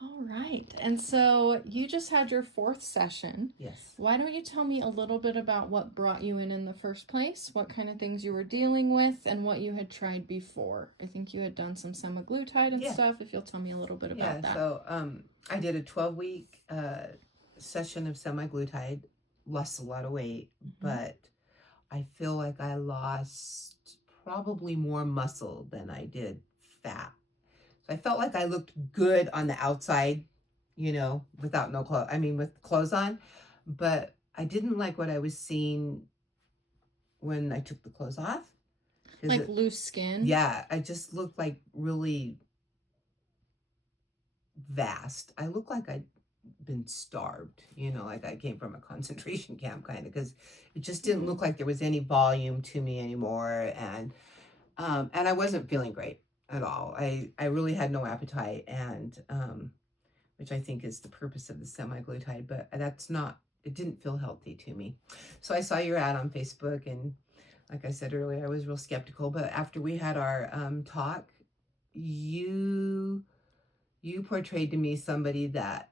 All right. And so you just had your 4th session. Yes. Why don't you tell me a little bit about what brought you in the first place, what kind of things you were dealing with, and what you had tried before? I think you had done some semaglutide and stuff, if you'll tell me a little bit about that. So I did a 12-week session of semaglutide, lost a lot of weight, but I feel like I lost probably more muscle than I did fat. So I felt like I looked good on the outside, without with clothes on, but I didn't like what I was seeing when I took the clothes off. Like loose skin? Yeah, I just looked like really vast. I looked like I'd been starved, like I came from a concentration camp kind of, because it just didn't look like there was any volume to me anymore. And I wasn't feeling great at all. I really had no appetite, and which I think is the purpose of the semaglutide, but it didn't feel healthy to me. So I saw your ad on Facebook, and like I said earlier, I was real skeptical, but after we had our talk, you portrayed to me somebody that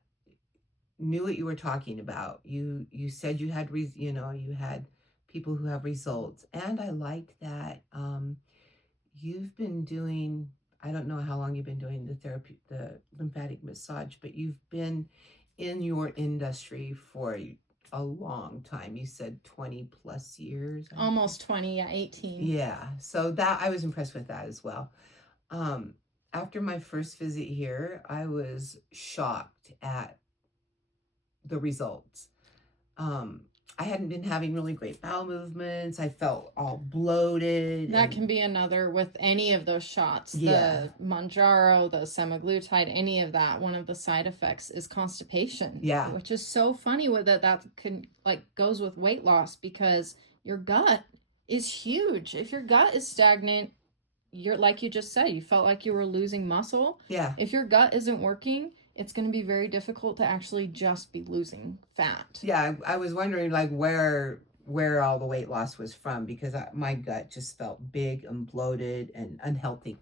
knew what you were talking about. You said you had you had people who have results, and I liked that you've been doing, I don't know how long you've been doing the therapy, the lymphatic massage, but you've been in your industry for a long time. You said 20 plus years. Almost 20, 18. Yeah, so that I was impressed with that as well. After my first visit here, I was shocked at the results. I hadn't been having really great bowel movements. I felt all bloated. That can be another with any of those shots. The Mounjaro, the semaglutide, any of that. One of the side effects is constipation. Yeah. Which is so funny with it. That can goes with weight loss, because your gut is huge. If your gut is stagnant, you're, like you just said, you felt like you were losing muscle. Yeah. If your gut isn't working, it's going to be very difficult to actually just be losing fat. Yeah, I was wondering where all the weight loss was from, because my gut just felt big and bloated and unhealthy.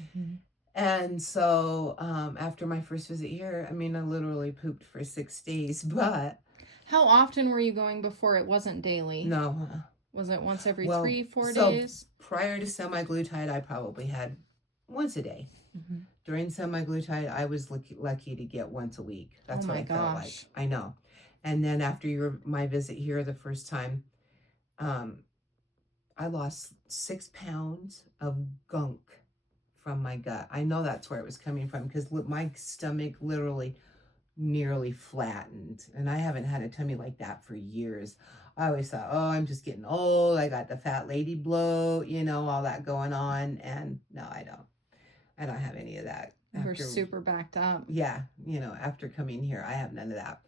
Mm-hmm. And so after my first visit here, I literally pooped for 6 days, but... How often were you going before? It wasn't daily? No. Was it once every 3-4 days? Prior to semaglutide, I probably had once a day. Mm-hmm. During semaglutide, I was lucky to get once a week. That's what I felt like. I know. And then after my visit here the first time, I lost 6 pounds of gunk from my gut. I know that's where it was coming from, because my stomach literally nearly flattened. And I haven't had a tummy like that for years. I always thought, oh, I'm just getting old. I got the fat lady bloat, all that going on. And no, I don't. I don't have any of that. We're super backed up. Yeah. After coming here, I have none of that.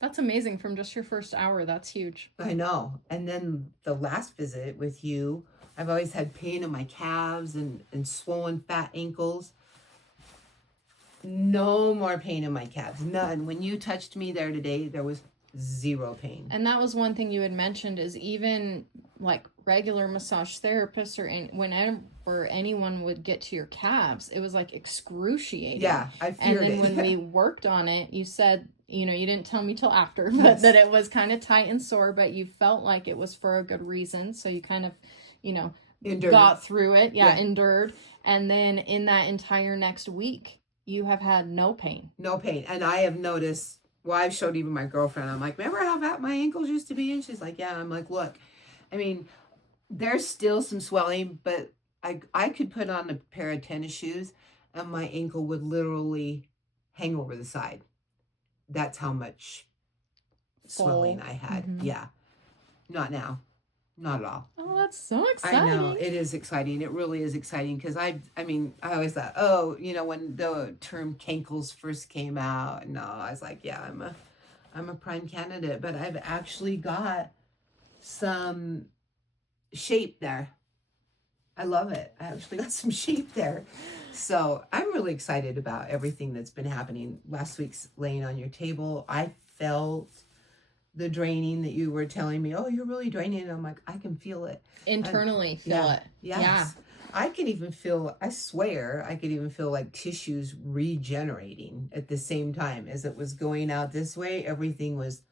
That's amazing. From just your first hour, that's huge. I know. And then the last visit with you, I've always had pain in my calves and swollen fat ankles. No more pain in my calves. None. When you touched me there today, there was zero pain. And that was one thing you had mentioned, is even regular massage therapists or whenever anyone would get to your calves, it was excruciating. Yeah, I feared it. And then when we worked on it, you said, you didn't tell me till after, but that it was kind of tight and sore, but you felt like it was for a good reason. So you kind of, endured. Got through it. Yeah, endured. And then in that entire next week, you have had no pain. No pain. And I have noticed, I've showed even my girlfriend, I'm like, remember how fat my ankles used to be? And she's like, yeah. I'm like, look, there's still some swelling, but I could put on a pair of tennis shoes and my ankle would literally hang over the side. That's how much swelling I had. Mm-hmm. Yeah. Not now. Not at all. Oh, that's so exciting. I know. It is exciting. It really is exciting, because I always thought, when the term cankles first came out, no, I was like, yeah, I'm a prime candidate, but I've actually got some shape there. I love it. I actually got some shape there. So I'm really excited about everything that's been happening. Last week's laying on your table, I felt the draining that you were telling me. Oh, you're really draining. And I'm like, I can feel it. Internally feel it. Yes. Yeah. I could even feel, I swear, I could even feel like tissues regenerating at the same time as it was going out this way. Everything was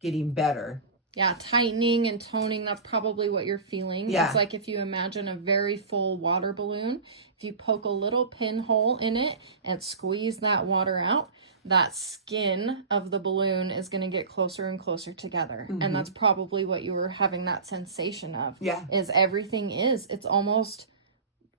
getting better. Yeah, tightening and toning, that's probably what you're feeling. Yeah. It's like if you imagine a very full water balloon, if you poke a little pinhole in it and squeeze that water out, that skin of the balloon is going to get closer and closer together. Mm-hmm. And that's probably what you were having that sensation of. Yeah. Is everything it's almost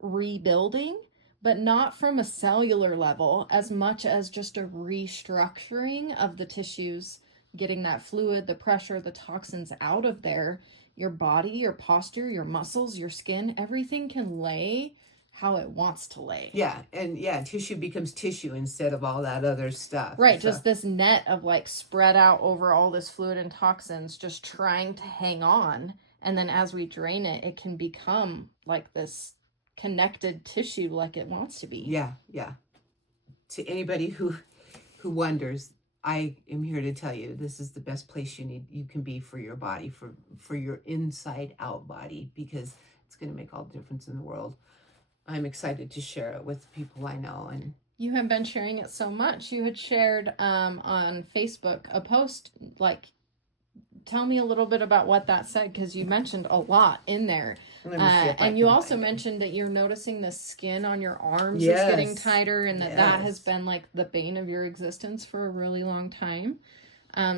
rebuilding, but not from a cellular level as much as just a restructuring of the tissues, getting that fluid, the pressure, the toxins out of there. Your body, your posture, your muscles, your skin, everything can lay how it wants to lay. Yeah, and tissue becomes tissue instead of all that other stuff. Right, so, just this net of like spread out over all this fluid and toxins, just trying to hang on. And then as we drain it, it can become like this connected tissue like it wants to be. Yeah. To anybody who wonders, I am here to tell you this is the best place you can be for your body, for your inside out body, because it's going to make all the difference in the world. I'm excited to share it with people I know. And you have been sharing it so much. You had shared on Facebook a post, like, tell me a little bit about what that said, because you mentioned a lot in there. And you also mentioned that you're noticing the skin on your arms is getting tighter, and that has been like the bane of your existence for a really long time.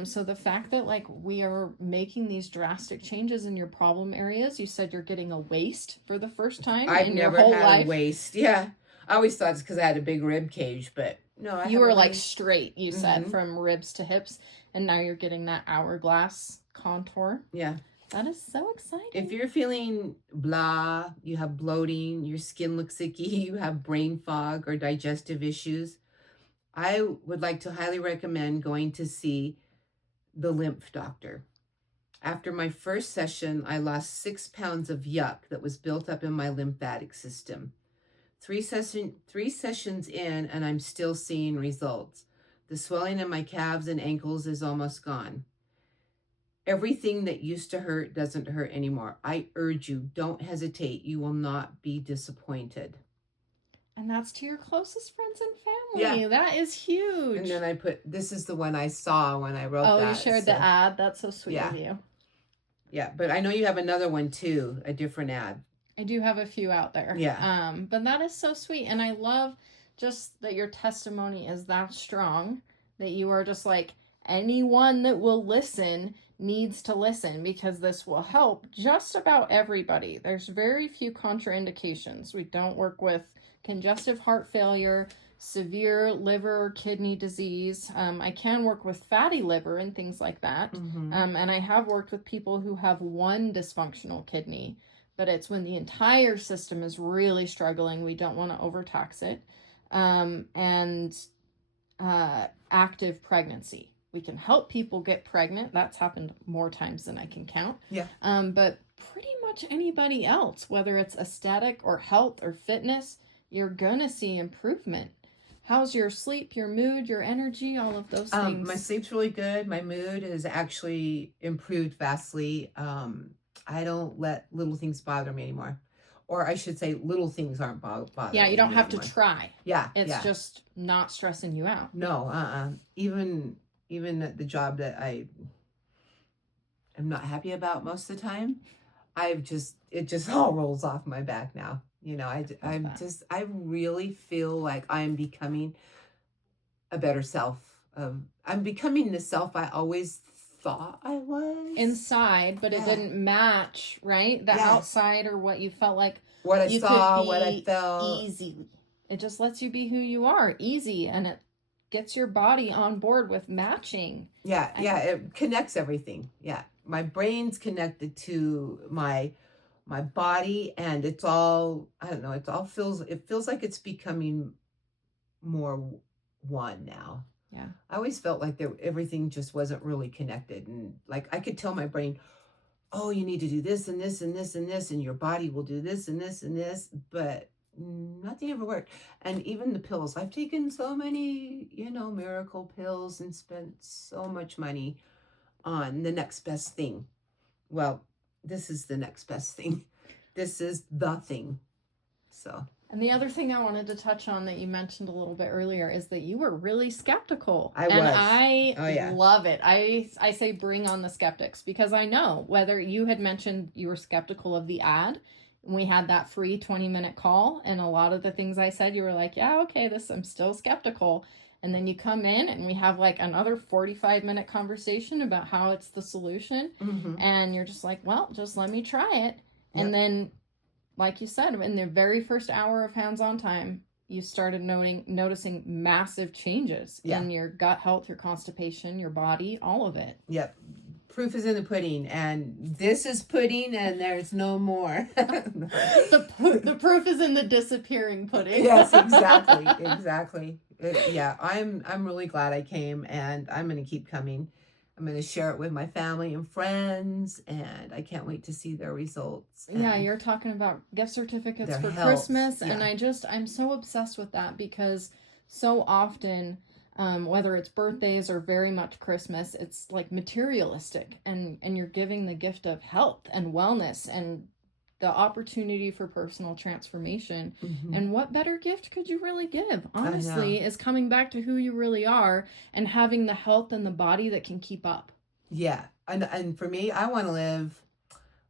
So the fact that like we are making these drastic changes in your problem areas, you said you're getting a waist for the first time I've in never your whole had life. A waist. Yeah. I always thought it's because I had a big rib cage, but no. You were like straight, you said, from ribs to hips, and now you're getting that hourglass contour. Yeah. That is so exciting. If you're feeling blah, you have bloating, your skin looks icky, you have brain fog or digestive issues, I would like to highly recommend going to see the lymph doctor. After my first session, I lost 6 pounds of yuck that was built up in my lymphatic system. 3 sessions in, and I'm still seeing results. The swelling in my calves and ankles is almost gone. Everything that used to hurt doesn't hurt anymore. I urge you, don't hesitate. You will not be disappointed. And that's to your closest friends and family. Yeah. That is huge. And then I put, this is the one I saw when I wrote that. Oh, you shared the ad? That's so sweet of you. Yeah, but I know you have another one too, a different ad. I do have a few out there. Yeah. But that is so sweet. And I love just that your testimony is that strong, that you are just like, anyone that will listen needs to listen, because this will help just about everybody. There's very few contraindications. We don't work with congestive heart failure, severe liver or kidney disease. I can work with fatty liver and things like that. And I have worked with people who have one dysfunctional kidney, but it's when the entire system is really struggling. We don't want to overtax it. And active pregnancy. We can help people get pregnant. That's happened more times than I can count. Yeah. But pretty much anybody else, whether it's aesthetic or health or fitness, you're going to see improvement. How's your sleep, your mood, your energy, all of those things? My sleep's really good. My mood has actually improved vastly. I don't let little things bother me anymore. Or I should say, little things aren't bothering me. Yeah, you don't have to try. Yeah. It's just not stressing you out. No, even at the job that I am not happy about most of the time, it just all rolls off my back now. You know, I really feel like I'm becoming a better self. I'm becoming the self I always thought I was inside, but it didn't match, right? The outside, or what you felt like. What I saw, what I felt. Easy. It just lets you be who you are, easy, and it gets your body on board with matching. Yeah, it connects everything. Yeah, my brain's connected to my body, and it's all, I don't know, it feels like it's becoming more one now. Yeah. I always felt like everything just wasn't really connected, and like I could tell my brain, oh, you need to do this and this and this and this, and your body will do this and this and this, but nothing ever worked. And even the pills, I've taken so many, miracle pills and spent so much money on the next best thing. Well, this is the next best thing. This is the thing. So. And the other thing I wanted to touch on that you mentioned a little bit earlier is that you were really skeptical. I was. And I Oh, yeah. love it. I say bring on the skeptics, because I know whether you had mentioned you were skeptical of the ad. We had that free 20-minute call, and a lot of the things I said, you were like, yeah, okay, I'm still skeptical. And then you come in and we have like another 45-minute conversation about how it's the solution. Mm-hmm. And you're just like, well, just let me try it. Yep. And then, like you said, in the very first hour of hands-on time, you started noticing massive changes in your gut health, your constipation, your body, all of it. Yep. Proof is in the pudding, and this is pudding, and there's no more. The proof is in the disappearing pudding. Yes, exactly. I'm really glad I came, and I'm going to keep coming. I'm going to share it with my family and friends, and I can't wait to see their results. Yeah, you're talking about gift certificates for Christmas, and I'm so obsessed with that, because so often, whether it's birthdays or very much Christmas, it's like materialistic, and you're giving the gift of health and wellness and the opportunity for personal transformation. Mm-hmm. And what better gift could you really give, honestly, is coming back to who you really are and having the health and the body that can keep up. Yeah. And for me, I want to live,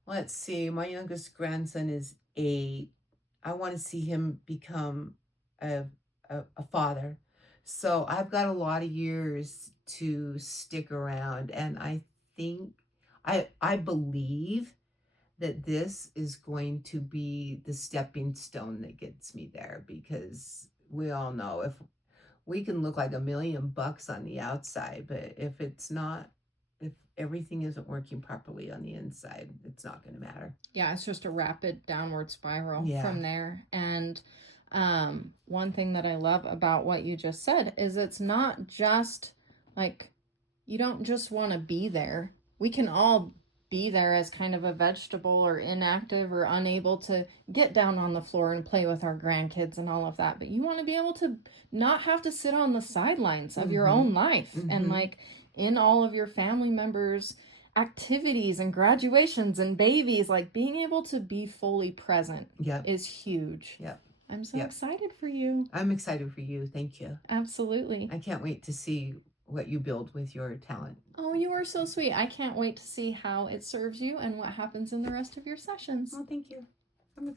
let's see, my youngest grandson is 8. I want to see him become a father. So I've got a lot of years to stick around. And I think, I believe that this is going to be the stepping stone that gets me there, because we all know if we can look like $1 million on the outside, but if everything isn't working properly on the inside, it's not going to matter. Yeah, it's just a rapid downward spiral from there. And one thing that I love about what you just said is it's not just like, you don't just want to be there. We can all be there as kind of a vegetable or inactive or unable to get down on the floor and play with our grandkids and all of that. But you want to be able to not have to sit on the sidelines of your own life. And like in all of your family members' activities and graduations and babies, like being able to be fully present is huge. Yep. I'm so excited for you. I'm excited for you. Thank you. Absolutely. I can't wait to see what you build with your talent. Oh, you are so sweet. I can't wait to see how it serves you and what happens in the rest of your sessions. Oh, thank you.